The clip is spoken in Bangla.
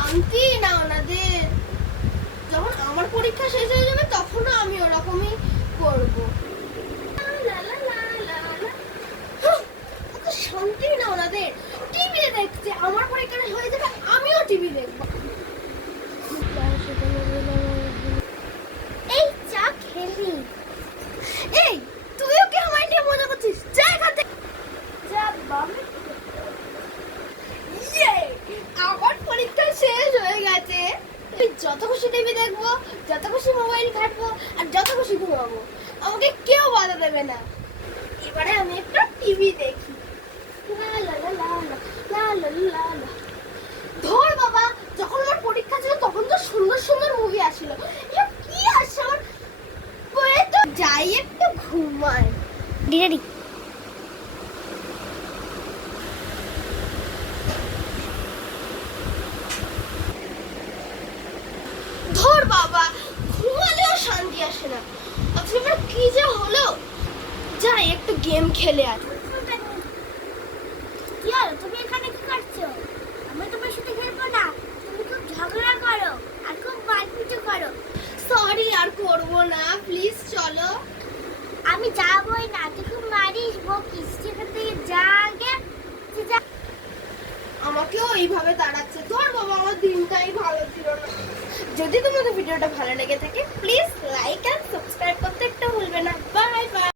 শান্তি না ওনাদের। যখন আমার পরীক্ষা শেষ হয়ে যাবে তখনও আমি ওরকমই করবো। শান্তি না ওনাদের, টিভি দেখছে, আমার পরীক্ষা হয়ে যাবে আমিও টিভি দেখবো। এই চা খেলি? এই তুইও কি আমায় নিয়ে মজা করছিস? যা এখান থেকে যা বাবা। আমার পরীক্ষা শেষ হয়ে গেছে, যত খুশি টিভি দেখবো, যত খুশি মোবাইল ঘাটবো, আর যত খুশি ঘুমাবো, আমাকে কেউ বাধা দেবে না। এবারে আমি একটা টিভি দেখি। ধর বাবা, যখন আমার পরীক্ষা ছিল তখন তো সুন্দর সুন্দর মুভি আসছিল, কি আসছে আমার বলে তো যাই একটু ঘুমাই। ডিডি ধর বাবা, ঘুমালেও শান্তি আসে না। আজকে আমার কি যে হলো, যাই একটু গেম খেলে আসি। তুমি এখানে কি করছো? আমি তোমার সাথে খেলবো না। তুমি খুব ঝগড়া করো আর খুব মারপিট করো। সরি, আর করবো না, প্লিজ চলো। আমি যাবই না, তুই খুব মারিস বকিস, সেখান থেকে যা আগে যা। আমাকেও এইভাবে তাড়াচ্ছে। ধর বাবা, আমার দিনটাই ভালো ছিল না। যদি তোমাদের ভিডিওটা ভালো লেগে থাকে প্লিজ লাইক এন্ড সাবস্ক্রাইব করতে একটা ভুলবে না। Bye bye.